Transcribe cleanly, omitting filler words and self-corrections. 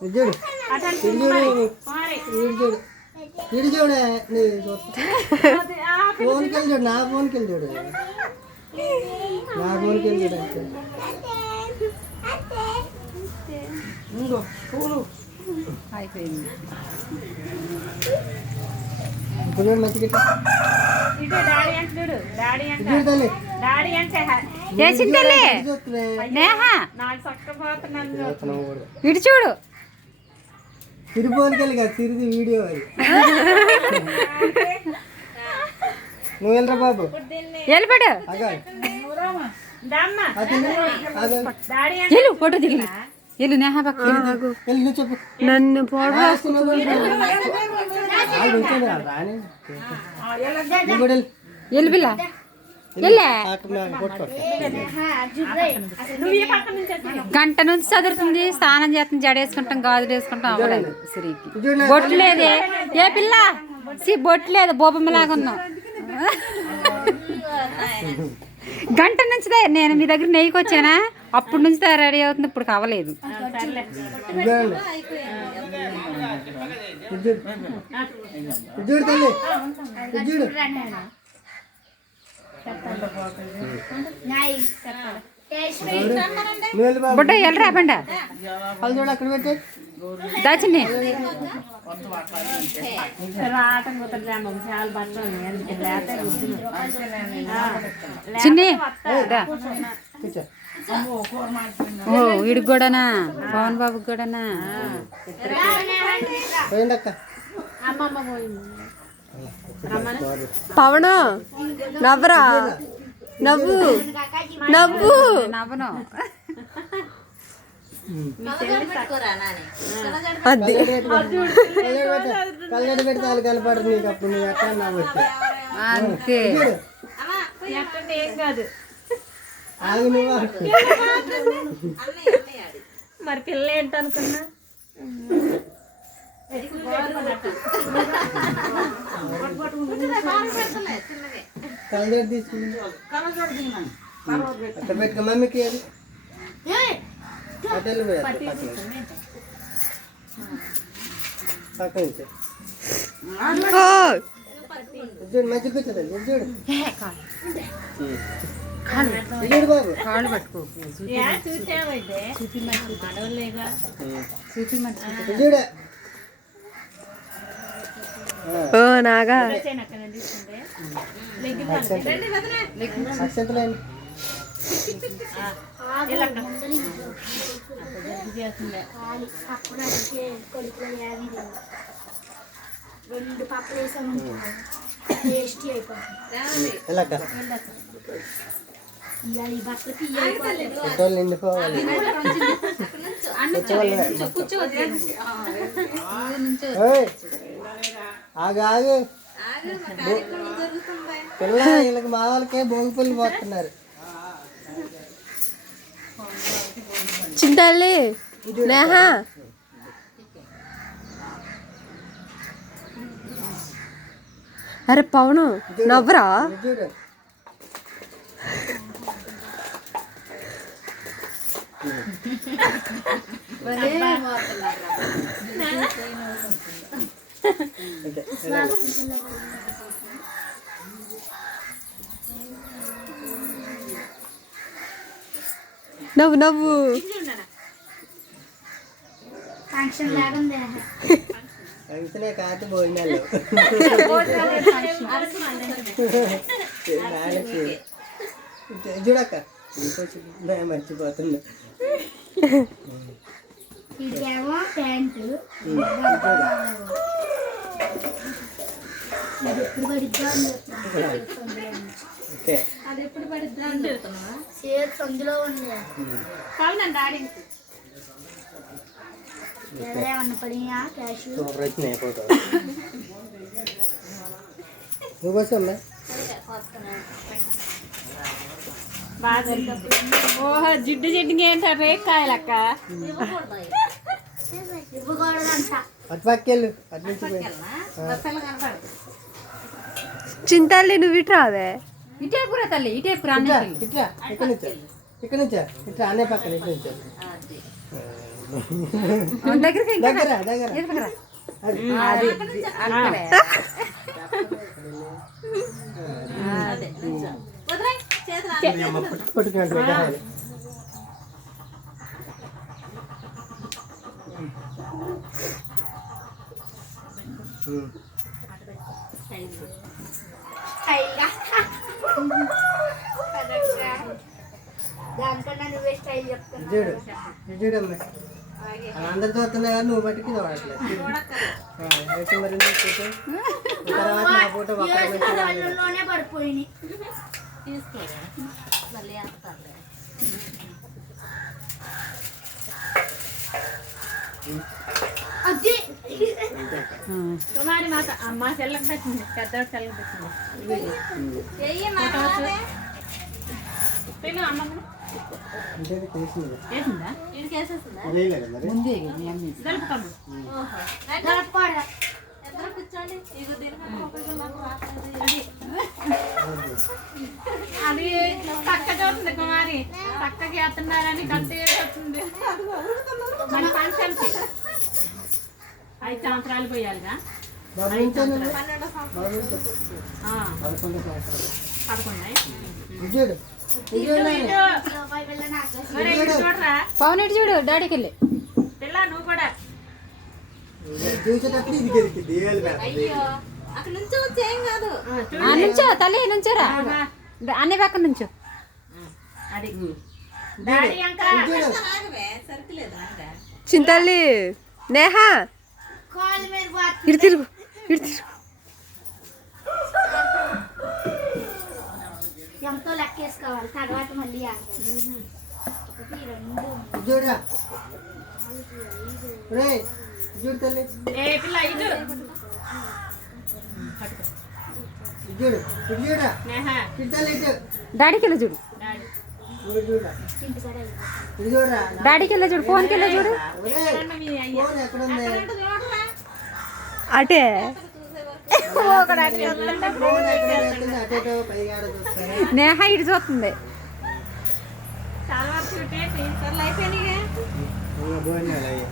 చూడు ఇడు చూడు ఫోన్కి వెళ్ళి చూడు నా ఫోన్కి వెళ్ళి చూడు నా ఫోన్కి వెళ్ళి చూడు అంతే ఇంకో పూలు అయిపోయింది. ఇప్పుడు మంచిగా ఇటు చూడు తిరిగి ఫోన్కి వెళ్ళి కదా తిరిగి వీడియో అది నువ్వు వెళ్ళరా బాబు వెళ్ళిపడు వెళ్ళు ఫోటో దిగి వెళ్ళు నేహా పక్క వెళ్ళి నువ్వు చెప్పు నన్ను ఫోటో వెళ్ళు పిల్ల వెళ్ళే గంట నుంచి చదువుతుంది స్నానం చేస్తుంది జడేసుకుంటాం గాజులు వేసుకుంటాం అవ్వలేదు సిరికి బొట్టు లేదే ఏ పిల్ల బొట్టు లేదు బోబమ్మలాగా ఉన్నాం గంట నుంచి నేను మీ దగ్గర నెయ్యికి వచ్చానా అప్పటి నుంచి రెడీ అవుతుంది ఇప్పుడు కావలేదు బొడ్డ వెళ్ళరా బండ దాచింది చిన్ని ఓ వీడికి కూడానా పవన్ బాబుకి కూడానా పవను నవ్వరా నవ్వు నవ్వు నవ్వను అది కళ్ళడి పెడితే వాళ్ళు కనపడరు నీకు అప్పుడు నువ్వు ఎక్కడ నవ్వచ్చు అంతే ఆగు నువ్వు మరి పిల్ల ఏంటనుకున్నా కళ్ళడి తీసుకుని అక్కడ పెట్టుకో మమ్మీకి అది అటెల్ పక్క నుంచి చూడు మంచి కూర్చోదండి చూడు చూడు బాబు కాళ్ళు పట్టుకో చూడ ఓ నాగా అక్షంతలేండి రెండు పప్పులు వేసాను టేస్టీ అయిపోతుంది పెట్రోల్ నిండిపోవాలి ఆగు ఆగు పిల్ల వీళ్ళకి మా వాళ్ళకే భోగి పళ్ళు పోతున్నారు చింతల్లి నేహా అరే పవను నవ్వరా చూడు నవ్వు నవ్వు ఫంక్షనే కాదు భోజనాలు చూడక్క మర్చిపోతున్నా సందులో ఉంది ఓహో జిడ్డు జిడ్డుగా ఏంటో రేట్ కాయలక్క అటు పక్కెళ్ళు అటు నుంచి చింతల్లి నువ్వు ఇటు రావే ఇటే కూర తల్లి ఇటే కూర ఇట్రా ఇక్కడ నుంచా ఇక్కడ నుంచా ఇట్లా అనే పక్కన ఇటు నుంచా దగ్గరికి దగ్గర దగ్గర ఎదురుకురా. పట్టుకున్నట్టు పెట్టాలి. దానికన్నా నువ్వే స్టైల్ చెప్తాను. చూడు చూడమ్మా అందరు చూస్తున్నా కానీ నువ్వు మట్టుకి చూడట్లేదు. అయితే మరి నువ్వు ఫోటో తర్వాత నా ఫోటో ఒక్క లోనే పడిపోయింది. అది కుమారి మాత అమ్మ చెల్లకి పెట్టింది, పెద్దవాడు చెల్లకి పెట్టింది. వేసిందా? ముందే మీ అమ్మ తెలుపుతాము. అది పక్క చూస్తుంది కుమారి, పక్కకి వేస్తున్నారని గంట వేస్తుంది. మన ఫంక్షన్కి 5 సంవత్సరాలు పోయాలిగా. 11 చూడరా పవన్ ఇటు చూడు డాడీకి వెళ్ళి పిల్ల నువ్వు కూడా చూసేటప్పుడు ఇది గెలికింది. నుంచో తల్లి నుంచోరా అన్ని పక్కన నుంచో. అది డాడీ చింతల్లి నేహా కాలు మీద ఇటు తిరుగు ఇటు తిరుగు. ఎంతో లెక్కేసుకోవాలి తర్వాత మళ్ళీ చూడరా చూడు తల్లి ఏ పిల్ల ఇటు చూడు ఇటు చూడరా నేహా ఇటు తల్లి ఇటు డాడీకి వెళ్ళి చూడు, ఇటు చూడరా ఇటు చూడరా డాడీకి వెళ్ళి చూడు, ఫోన్కి వెళ్ళి చూడు. ఫోన్ ఎక్కడ ఉంది? అటే ఫోన్ ఎక్కడ ఉంది? అటేటో పైగా ఆడ చూస్తారా? నేహా ఇటు చూస్తుంది. భోజనాలు అయ్యాయి.